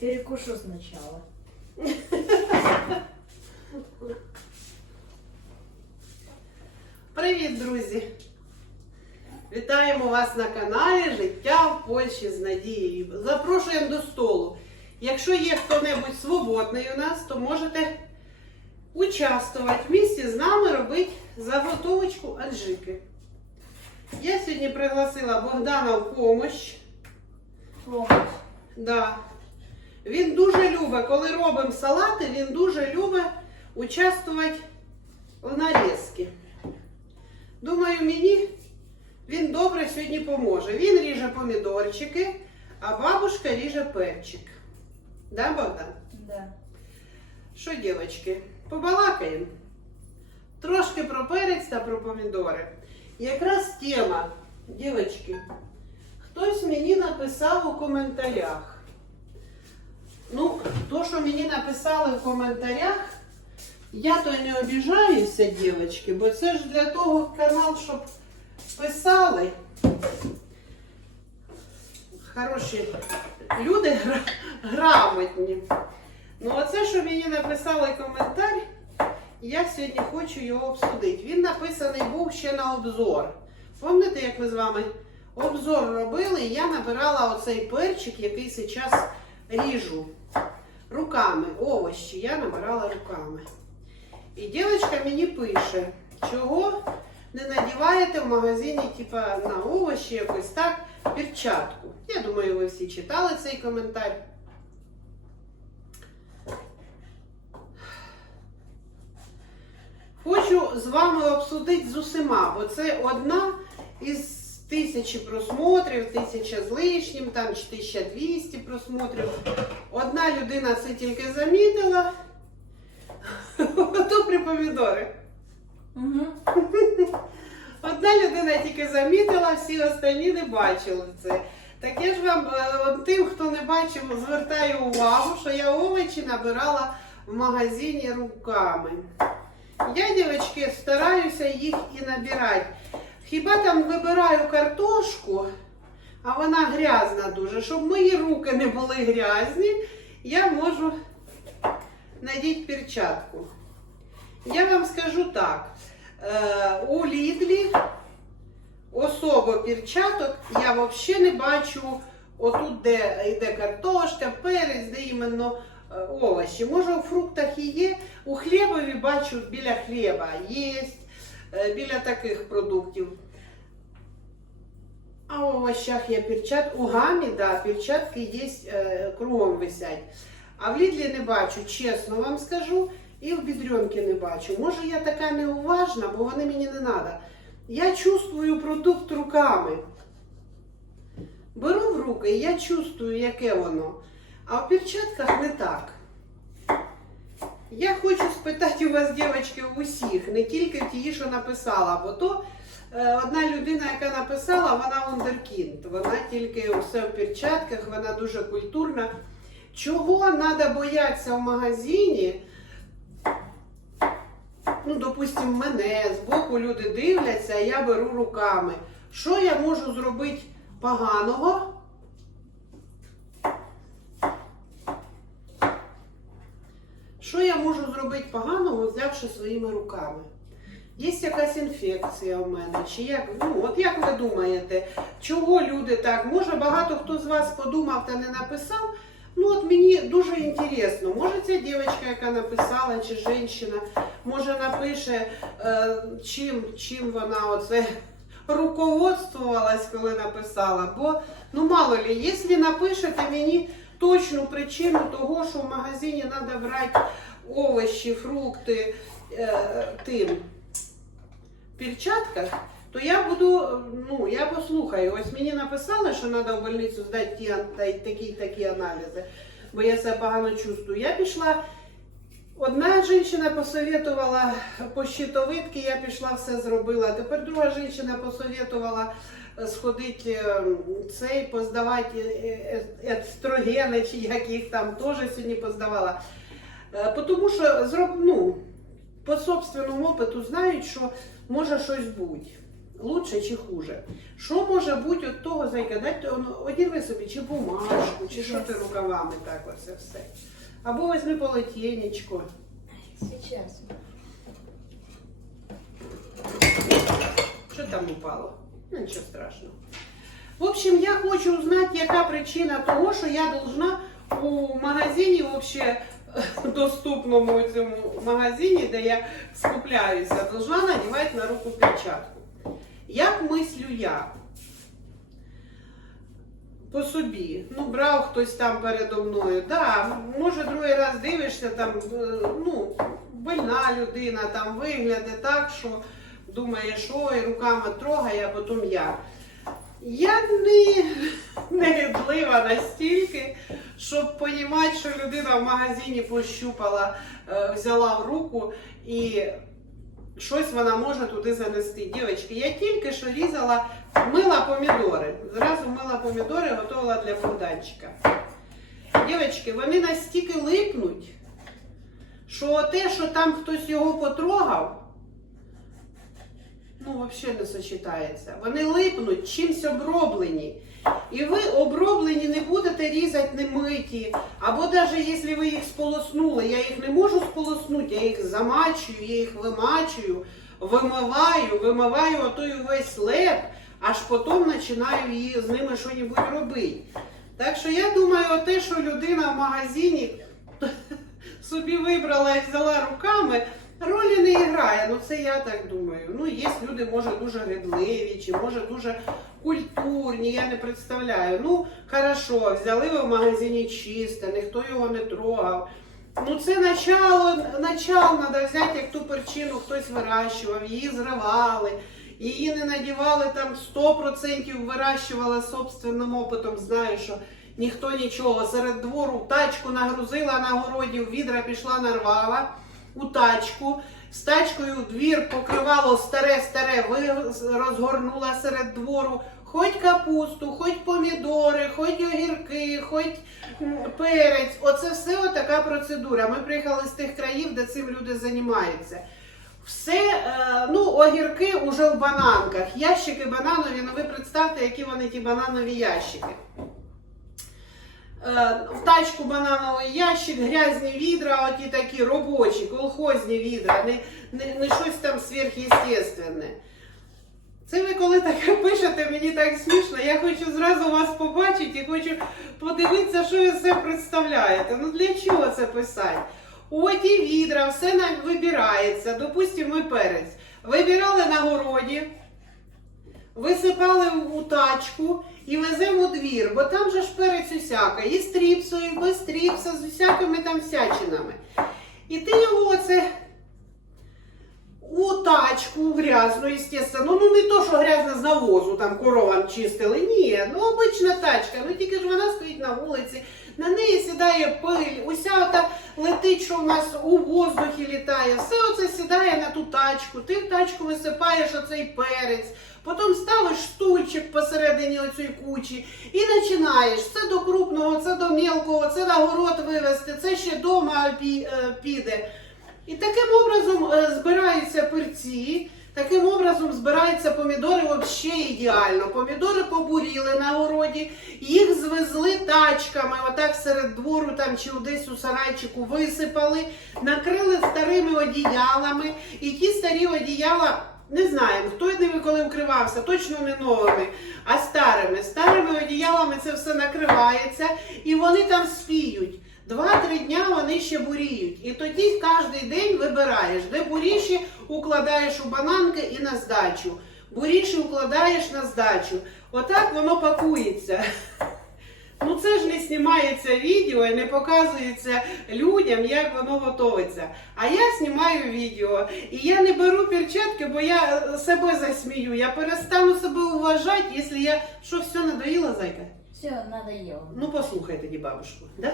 Перекушу сначала. Привіт, друзі! Вітаємо вас на каналі Життя в Польщі з Надією. Запрошуємо до столу. Якщо є хто-небудь свободний у нас, то можете участвувати в місті з нами робити заготовочку аджики. Я сьогодні пригласила Богдана в помощь. Да. Він дуже любить, коли робимо салати, він дуже любить участвувати в нарізці. Думаю, мені він добре сьогодні поможе. Він ріже помідорчики, а бабушка ріже перчик. Да, Богдан? Да. Що, дівчатки, побалакаємо? Трошки про перець та про помідори. Якраз тема, дівчатки, хтось мені написав у коментарях. Ну, то, що мені написали в коментарях, я то не обіжаюся, дівчатки, бо це ж для того канал, щоб писали. Хороші люди гра- грамотні. Ну, оце, що мені написали коментар, я сьогодні хочу його обсудити. Він написаний був ще на обзор. Пам'ятаєте, як ми з вами обзор робили, і я набирала оцей перчик, який зараз ріжу руками. Овощі я набирала руками. І дівчинка мені пише, чого не надіваєте в магазині, типа на овочі, якось так, перчатку. Я думаю, ви всі читали цей коментар. Хочу з вами обсудити з усіма, бо це одна із тисячі просмотрів, тисяча з лишнім, там чи 1200 просмотрів. Одна людина це тільки замітила. Ото при помідори. Угу. Одна людина тільки замітила, всі останні не бачили це. Так я ж вам е, тим, хто не бачив, звертаю увагу, що я овочі набирала в магазині руками. Я, дівчатки, стараюся їх і набирати. Хіба там вибираю картошку, а вона грязна дуже. Щоб мої руки не були грязні, я можу надіти перчатку. Я вам скажу так. Е, у Лідлі особо перчаток я взагалі не бачу отут, де йде картошка, перець, де іменно е, овочі. Може, у фруктах і є. У хлібові бачу біля хліба є, біля таких продуктів. А у овощах є перчатки. У гамі, да, перчатки є е, кругом висять. А в Лідлі не бачу, чесно вам скажу. І в бідрюнки не бачу. Може, я така неуважна, бо вони мені не треба. Я чувствую продукт руками. Беру в руки і я чувствую, яке воно. А в перчатках не так. Я хочу спитати у вас, дівчатки, усіх, не тільки ті, що написала, бо то е, одна людина, яка написала, вона вундеркінд. Вона тільки все в перчатках, вона дуже культурна. Чого треба боятися в магазині? ну, допустим, мене збоку люди дивляться, а я беру руками. Що я можу зробити поганого? Що я можу зробити поганого, взявши своїми руками? Є якась інфекція у мене, чи як, ну, от як ви думаєте, чого люди так? Може багато хто з вас подумав та не написав. Ну от мені дуже інтересно, може ця дівчинка, яка написала, чи жінка, може напише, е, чим, чим вона оце руководствувалась, коли написала. Бо, ну мало ли, якщо напишете мені точну причину того, що в магазині треба брати овочі, фрукти е, тим перчатках, то я буду, ну, я послухаю. Ось мені написали, що треба в больницю здати ті, ан- та- такі такі аналізи, бо я себе погано чувствую. Я пішла. Одна жінка посоветувала по щитовидки, я пішла все зробила. Тепер друга жінка посоветувала е, сходити е, цей, поздавати е, естрогени, чи як їх там теж сьогодні поздавала. Тому що зроб, ну, по собственному опиту знають, що може щось бути. лучше чи хуже. Що може бути від того зайка? Дайте одірви собі чи бумажку, чи що ти рукавами так оце все. Або візьми полотенечко. Сейчас. Що там упало? Ну, нічого страшного. В общем, я хочу узнати, яка причина того, що я должна у магазині, вообще доступному цьому магазині, де я скупляюся, должна надівати на руку перчатку. Як мислю я? По собі. Ну, брав хтось там передо мною. Да, може, другий раз дивишся, там, е, ну, больна людина, там вигляде так, що думає, що і руками трогає, а потім я. Я не, не гидлива настільки, щоб розуміти, що людина в магазині пощупала, е, взяла в руку і щось вона може туди занести. Дівчатки, я тільки що різала, мила помідори. Зразу мила помідори, готувала для Богданчика. Дівчатки, вони настільки липнуть, що те, що там хтось його потрогав, ну, взагалі не сочетається. Вони липнуть, чимсь оброблені. І ви оброблені не будете різати не миті. Або навіть якщо ви їх сполоснули, я їх не можу сполоснути, я їх замачую, я їх вимачую, вимиваю, вимиваю отой весь леп, аж потім починаю її з ними щось робити. Так що я думаю, те, що людина в магазині собі вибрала і взяла руками, ролі не грає. Ну це я так думаю. Ну, є люди, може, дуже гидливі, чи може дуже культурні, я не представляю. Ну, хорошо, взяли ви в магазині чисте, ніхто його не трогав. Ну, це начало, начало треба взяти, як ту перчину хтось вирощував, її зривали, її не надівали там 100% вирощувала собственним опитом. Знаю, що ніхто нічого. Серед двору тачку нагрузила на городі, в відра пішла, нарвала у тачку. З тачкою в двір покривало старе-старе, розгорнула серед двору. Хоч капусту, хоч помідори, хоч огірки, хоч перець. Оце все отака процедура. Ми приїхали з тих країв, де цим люди займаються. Все, е, ну, огірки вже в бананках. Ящики бананові, ну ви представте, які вони ті бананові ящики. Е, В тачку банановий ящик, грязні відра, оті такі робочі, колхозні відра, не, не, не щось там сверхъестественне. Це ви коли таке пишете, мені так смішно. Я хочу зразу вас побачити і хочу подивитися, що ви все представляєте. Ну для чого це писати? Оті відра, все нам вибирається. Допустимо, ми перець. Вибирали на городі, висипали у тачку і веземо у двір, бо там же ж перець усяка, і з тріпсою, і без тріпса, з усякими там всячинами. І ти його оце у тачку грязну, естественно. Ну не то, що грязна з навозу, там коровам чистили. Ні, ну обична тачка, ну тільки ж вона стоїть на вулиці, летить, що в нас у воздухі літає. Все оце сідає на ту тачку. Ти в тачку висипаєш оцей перець, потім ставиш стульчик посередині оцієї кучі і починаєш. Це до крупного, це до мілкого, це на город вивезти, це ще дома е, піде. І таким образом е, збираються перці, таким образом збираються помідори взагалі ідеально. Помідори побуріли на городі, їх звезли тачками, отак серед двору там чи десь у сарайчику висипали, накрили старими одіялами. І ті старі одіяла. Не знаємо, хто ними коли вкривався, точно не новими, а старими. Старими одіялами це все накривається, і вони там спіють. Два-три дня вони ще буріють. І тоді кожен день вибираєш, де буріші укладаєш у бананки і на здачу. Буріші укладаєш на здачу. Отак воно пакується. Ну це ж не знімається відео і не показується людям, як воно готується. А я знімаю відео. І я не беру перчатки, бо я себе засмію. Я перестану себе уважати, якщо я. Що все надоїла, зайка? Все, надоело. Ну послухай тоді бабушку. Да?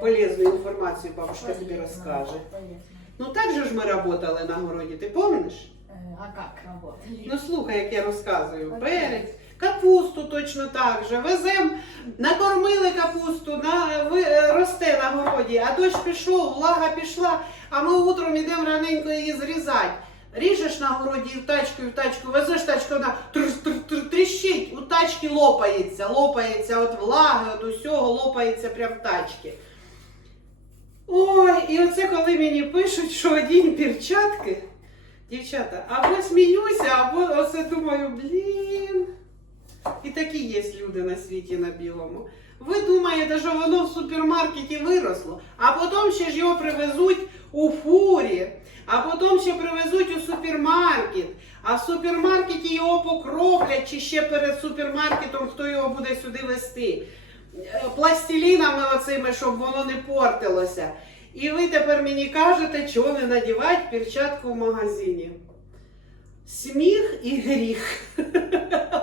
Полезну інформацію бабушка тобі розкаже. полезно. Ну так же ж ми працювали на городі, ти пам'ятаєш? Э, А как работали? Ну слухай, як я розказую. Перець, капусту точно так же. Везем, накормили капусту, на, ви, е, росте на городі, а дощ пішов, влага пішла, а ми утром йдемо раненько її зрізати. Ріжеш на городі і в тачку, і в тачку, везеш тачку, вона тр- тр- тр- тріщить, у тачки лопається, лопається от влаги, от усього, лопається прям в тачки. Ой, і оце коли мені пишуть, що одінь перчатки, дівчата, або сміюся, або оце думаю, блін. І такі є люди на світі на білому. Ви думаєте, що воно в супермаркеті виросло, а потім ще ж його привезуть у фурі, а потім ще привезуть у супермаркет, а в супермаркеті його покроплять, чи ще перед супермаркетом хто його буде сюди вести. Е, Пластилінами оцими, щоб воно не портилося. І ви тепер мені кажете, чого не надівати перчатку в магазині. Сміх і гріх.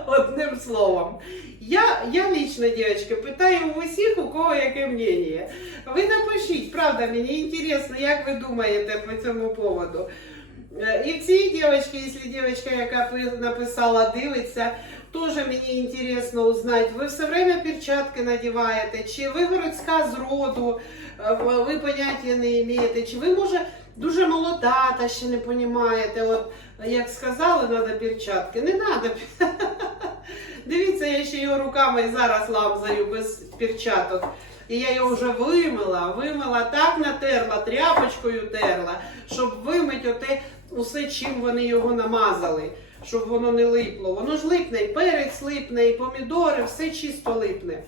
Одним словом. Я, я лично, девочки, питаю у усіх, у кого яке мнение. Ви напишіть, правда, мені інтересно, як ви думаєте по цьому поводу. Е, І в цій дівчинці, якщо дівчинка, яка написала, дивиться, теж мені інтересно узнати, ви все время перчатки надіваєте, чи ви городська з роду, е, ви поняття не маєте, чи ви, може, дуже молода та ще не розумієте, от як сказали, треба перчатки, не треба. Дивіться, я ще його руками зараз ламзаю без перчаток. І я його вже вимила, вимила так натерла, тряпочкою терла, щоб вимити оте усе, чим вони його намазали, щоб воно не липло. Воно ж липне, і перець липне, і помідори, все чисто липне.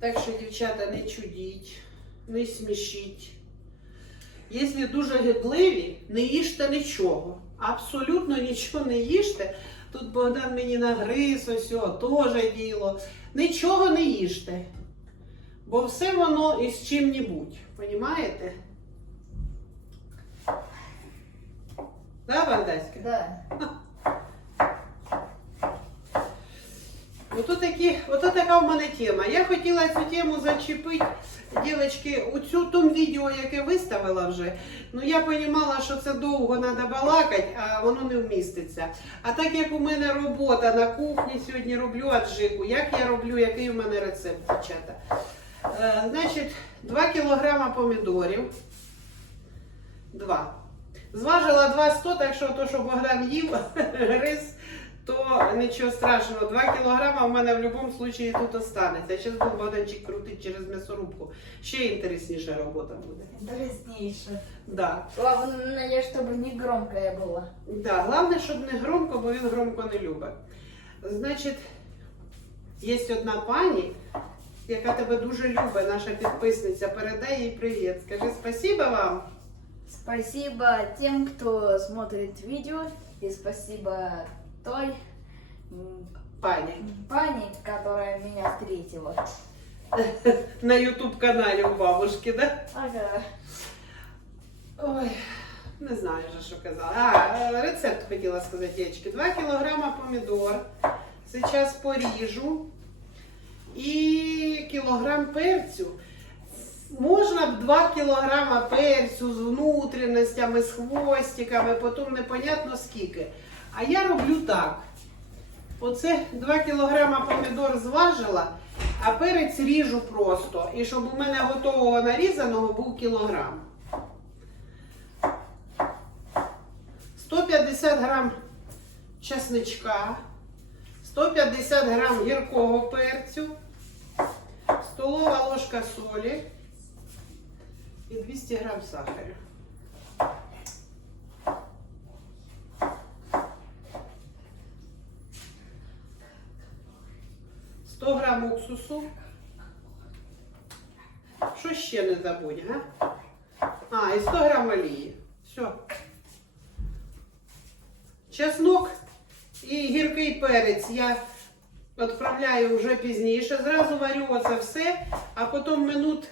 Так що, дівчата, не чудіть, не смішіть. Якщо дуже гидливі, не їжте нічого. Абсолютно нічого не їжте. Тут Богдан мені нагриз, ось теж діло. Нічого не їжте. Бо все воно із чим-небудь. Понімаєте? Да, Богдаська? Да. Ото, такі, ото така в мене тема. Я хотіла цю тему зачепити, дівчатки, у цю тому відео, яке виставила вже. Ну я розуміла, що це довго треба балакати, а воно не вміститься. А так як у мене робота на кухні, сьогодні роблю аджику, як я роблю, який у мене рецепт, дівчата. Е, значить, 2 кілограма помідорів. 2. Зважила 2,100, так що то, що Богдан їв, рис, то нічого страшного. 2 кілограма в мене в будь-якому випадку тут останеться. Зараз буду Богданчик крутить через м'ясорубку. Ще інтересніша робота буде. Интереснейше. Да. Главное, чтобы не громкая была. Да, головне, щоб не громко, бо він громко не любить. Значить, є одна пані, яка тебе дуже любить, наша підписниця. Передай їй привіт. Скажи спасибо вам. Спасибо тем, кто смотрит видео. И спасибо той м, Пані. пани, которая меня встретила. На ютуб каналі у бабушки, да? Ага. Ой, не знаю вже, що казала. А, е, рецепт хотіла сказати, дівчатки. 2 кілограма помідор. Зараз поріжу. І кілограм перцю. Можна б 2 кілограма перцю з внутрішностями, з хвостиками, потім непонятно скільки. А я роблю так. Оце 2 кілограма помідор зважила, а перець ріжу просто. І щоб у мене готового нарізаного був кілограм. 150 грам чесничка, 150 грам гіркого перцю, столова ложка солі і 200 грам сахару. Сто грам уксусу. Що ще не забудь, га? А, і 100 грам олії. Все. Чеснок і гіркий перець я відправляю вже пізніше. Зразу варю оце все, а потім минут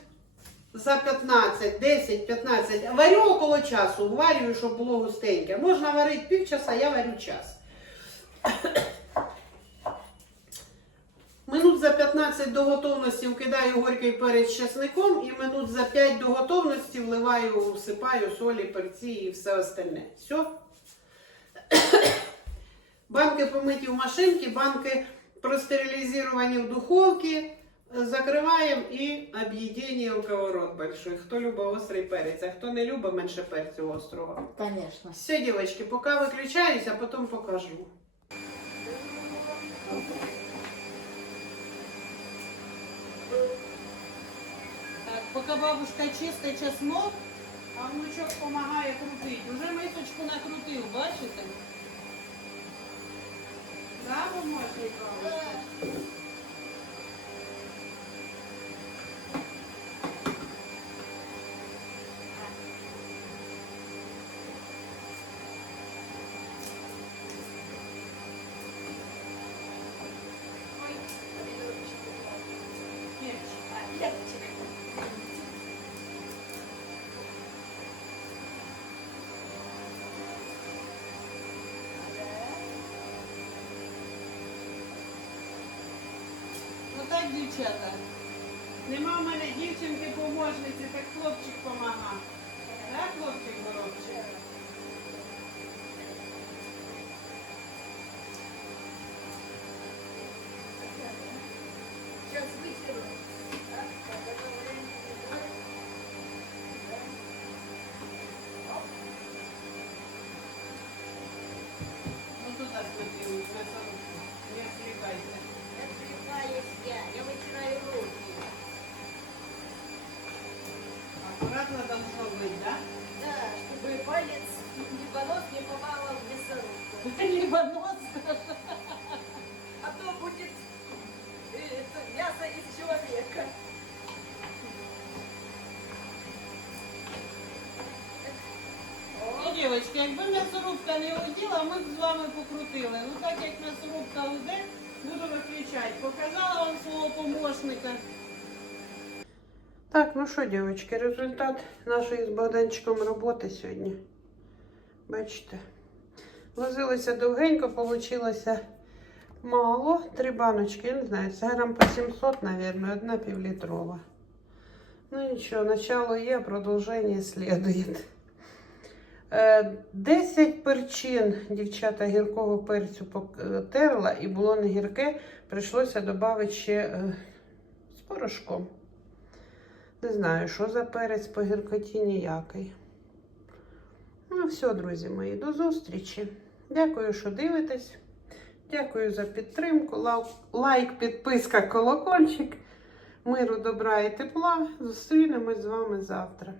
за 15, 10, 15. Варю около часу, варю, щоб було густеньке. Можна варити півчаса, я варю час. Минут за 15 до готовності вкидаю горький перець з чесником і минут за 5 до готовності вливаю, всипаю солі, перці і все остальне. Все. Банки помиті в машинці, банки простерилізовані в духовці. Закриваємо і об'єднання у кого рот большой. Хто любить острий перець, а хто не любить менше перцю острого. Конечно. Все, девочки, пока виключаюсь, а потім покажу. Так, поки бабушка чистить чеснок, а внучок допомагає крутити. Уже мисочку накрутив, бачите? Да, помощник бабушка? Дівчата. Нема в мене дівчинки поможниці, так хлопчик помага. Так, хлопчик горобчик? Сейчас вытеру. Человека. Ну, дівчатки, якби м'ясорубка не уділа, ми б з вами покрутили. Ну так як м'ясорубка уде, буду виключати. Показала вам свого помощника. Так, ну що, дівчатки, результат нашої з Богданчиком роботи сьогодні. Бачите? Возилися довгенько, вийшло мало. Три баночки, я не знаю, це грам по 700, мабуть, одна півлітрова. Ну нічого, начало є, продовження слідує. Е, 10 перчин дівчата гіркого перцю потерла і було не гірке, прийшлося додати ще е, з порошком. Не знаю, що за перець по гіркоті ніякий. Ну, все, друзі мої, до зустрічі. Дякую, що дивитесь. Дякую за підтримку. Лайк, підписка, колокольчик. Миру, добра і тепла. Зустрінемось з вами завтра.